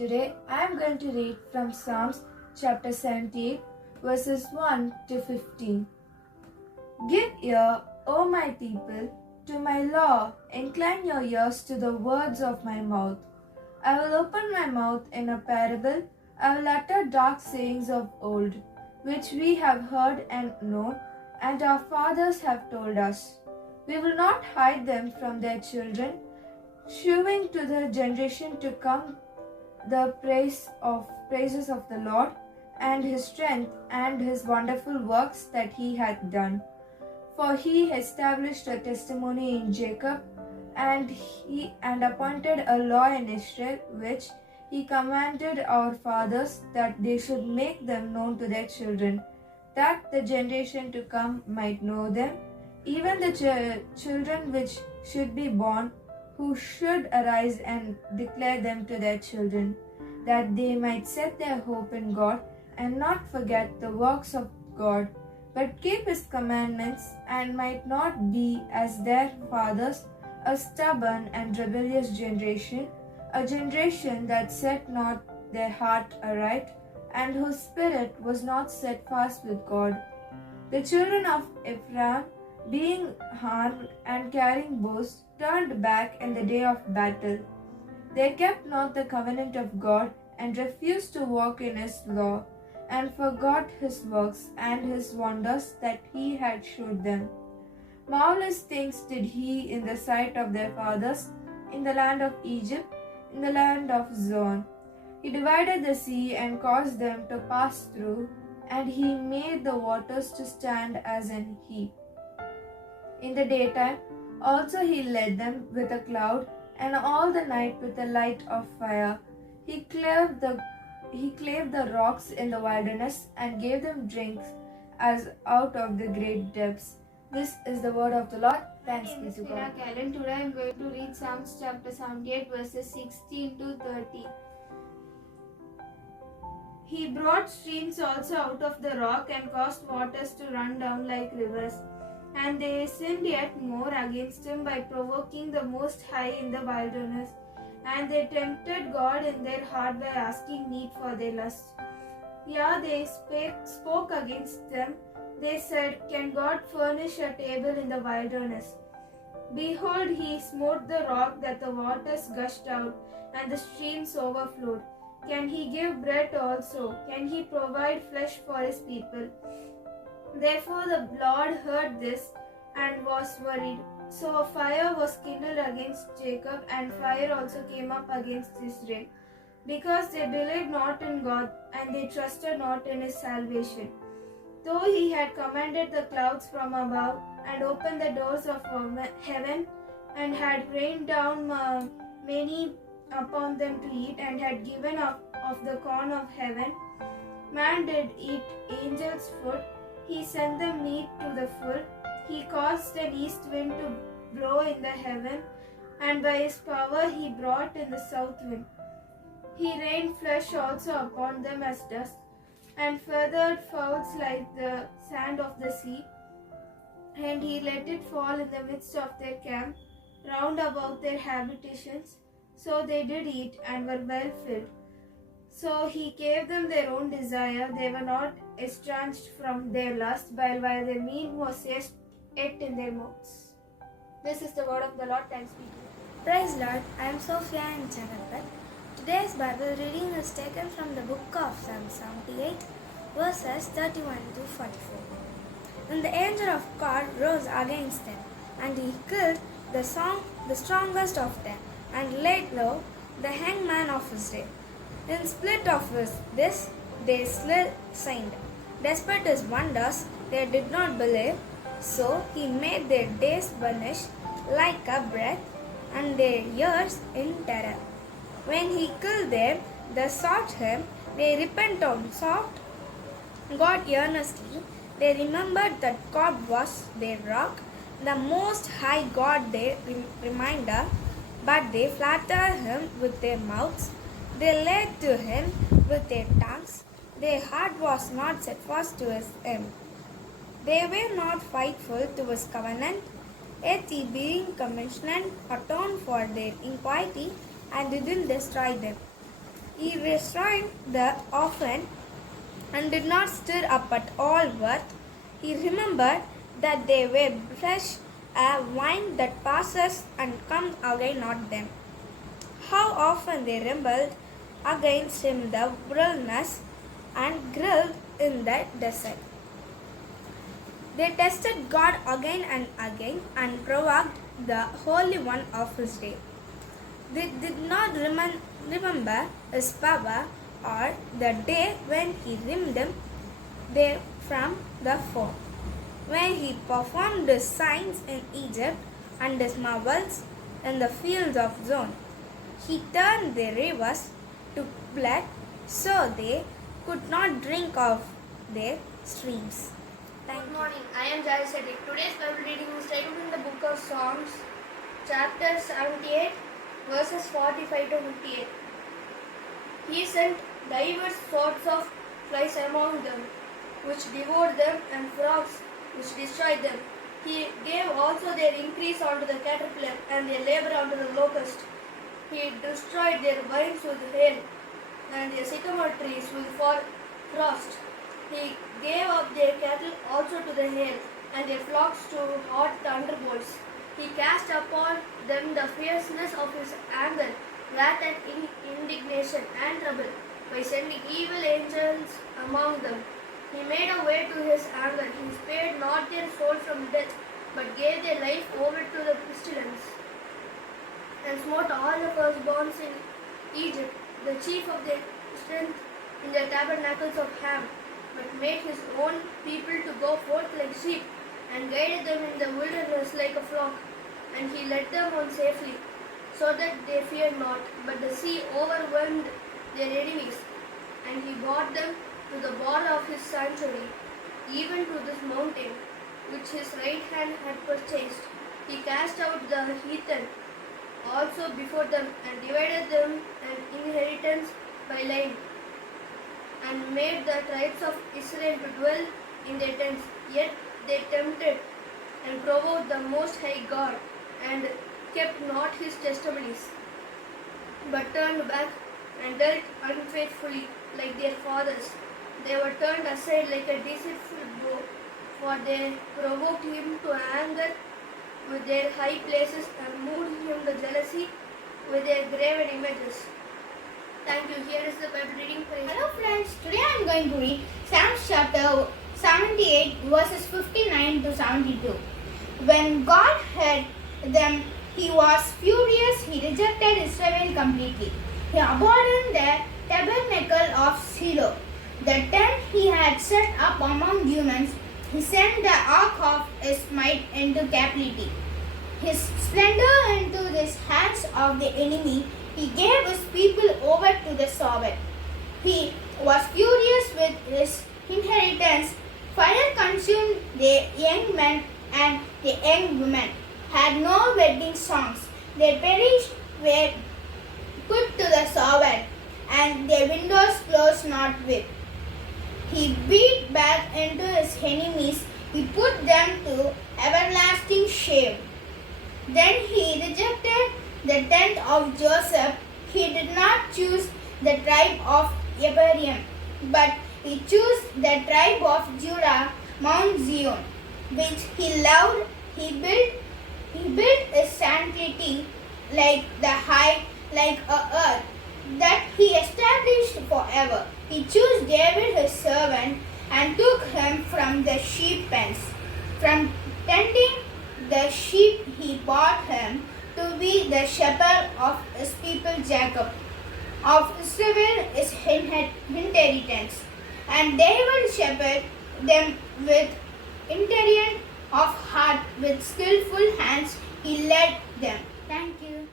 Today I am going to read from Psalms chapter 78 verses 1 to 15. Give ear, O my people, to my law, incline your ears to the words of my mouth. I will open my mouth in a parable, I will utter dark sayings of old, which we have heard and known, and our fathers have told us. We will not hide them from their children, shewing to the generation to come the praises of the Lord, and his strength, and his wonderful works that he hath done. For he established a testimony in Jacob, and appointed a law in Israel, which he commanded our fathers, that they should make them known to their children, that the generation to come might know them, even the children which should be born, who should arise and declare them to their children, that they might set their hope in God, and not forget the works of God, but keep his commandments, and might not be as their fathers, a stubborn and rebellious generation, a generation that set not their heart aright, and whose spirit was not set fast with God. The children of Ephraim, being armed and carrying bows, turned back in the day of battle. They kept not the covenant of God, and refused to walk in his law, and forgot his works and his wonders that he had shewed them. Marvelous things did he in the sight of their fathers, in the land of Egypt, in the land of Zoan. He divided the sea and caused them to pass through, and he made the waters to stand as an heap. In the daytime also he led them with a cloud, and all the night with a light of fire. He clave the rocks in the wilderness, and gave them drinks as out of the great depths. This is the word of the Lord. Thanks be to God. Today I am going to read Psalms chapter 78 verses 16 to 30. He brought streams also out of the rock, and caused waters to run down like rivers. And they sinned yet more against him by provoking the Most High in the wilderness. And they tempted God in their heart by asking meat for their lust. They spoke against them. They said, Can God furnish a table in the wilderness? Behold, he smote the rock that the waters gushed out, and the streams overflowed. Can he give bread also? Can he provide flesh for his people? Therefore the Lord heard this and was worried. So a fire was kindled against Jacob, and fire also came up against Israel, because they believed not in God, and they trusted not in his salvation. Though he had commanded the clouds from above, and opened the doors of heaven, and had rained down many upon them to eat, and had given up of the corn of heaven, man did eat angels' food. He sent them meat to the full. He caused an east wind to blow in the heaven, and by his power he brought in the south wind. He rained flesh also upon them as dust, and feathered fowls like the sand of the sea. And he let it fall in the midst of their camp, round about their habitations. So they did eat, and were well filled. So he gave them their own desire. They were not estranged from their lust, while their meat was yet in their mouths. This is the word of the Lord. Thanks be to God. Praise Lord, I am Sophia in Chandrapur. Today's Bible reading is taken from the book of Psalms 78, verses 31 to 44. And the angel of God rose against them, and he killed the strongest of them, and laid low the hangman of Israel. In split of this they sinned. Despite his wonders, they did not believe. So he made their days vanish like a breath, and their years in terror. When he killed them, they sought him. They repented, sought God earnestly. They remembered that God was their rock, the Most High God their reminder. But they flattered him with their mouths. They lied to him with their tongues. Their heart was not set fast to him. They were not faithful to his covenant, yet he, being compassionate, atoned for their iniquity and didn't destroy them. He restrained the orphan and did not stir up at all worth. He remembered that they were fresh, a wine that passes and comes again not them. How often they rebelled against him in the wilderness and grilled in the desert. They tested God again and again and provoked the Holy One of Israel. They did not remember his power or the day when he redeemed them from the foe, when he performed his signs in Egypt and his marvels in the fields of Zon. He turned the rivers to blood so they could not drink of their streams. Good morning, I am Jesh. Today's Bible reading is taken from the book of Psalms, chapter 78, verses 45 to 58. He sent divers sorts of flies among them, which devoured them, and frogs, which destroyed them. He gave also their increase unto the caterpillar, and their labor unto the locust. He destroyed their vines with hail, and their sycamore trees with frost. He gave up their cattle also to the hail, and their flocks to hot thunderbolts. He cast upon them the fierceness of his anger, wrath and indignation and trouble, by sending evil angels among them. He made a way to his anger. He spared not their soul from death, but gave their life over to the pestilence, and smote all the firstborns in Egypt, the chief of their strength in the tabernacles of Ham, but made his own people to go forth like sheep, and guided them in the wilderness like a flock. And he led them on safely, so that they feared not. But the sea overwhelmed their enemies, and he brought them to the border of his sanctuary, even to this mountain, which his right hand had purchased. He cast out the heathen also before them, and divided them an inheritance by line, and made the tribes of Israel to dwell in their tents. Yet they tempted and provoked the Most High God, and kept not his testimonies, but turned back and dealt unfaithfully like their fathers. They were turned aside like a deceitful bow, for they provoked him to anger with their high places, and moved him to jealousy with their graven images. Thank you. Here is the Bible reading for you. Hello friends, today I am going to read Psalms chapter 78 verses 59 to 72. When God heard them, he was furious. He rejected Israel completely. He abandoned the tabernacle of Shiloh, the tent he had set up among humans. He sent the ark of his might into captivity, his splendor into the hands of the enemy. He gave his people over to the sword. He was furious with his inheritance. Fire consumed the young men, and the young women had no wedding songs. They perished, were put to the sword, and their windows closed not with. He beat back into his enemies. He put them to everlasting shame. Then he rejected the tent of Joseph. He did not choose the tribe of Ephraim, but he chose the tribe of Judah, Mount Zion, which he loved. He built his sanctity like a earth that he established forever. He chose David his servant, and took him from the sheep pens. From tending the sheep he bought him to be the shepherd of his people Jacob, of Israel his inheritance. And they will shepherd them with intelligent of heart, with skillful hands he led them. Thank you.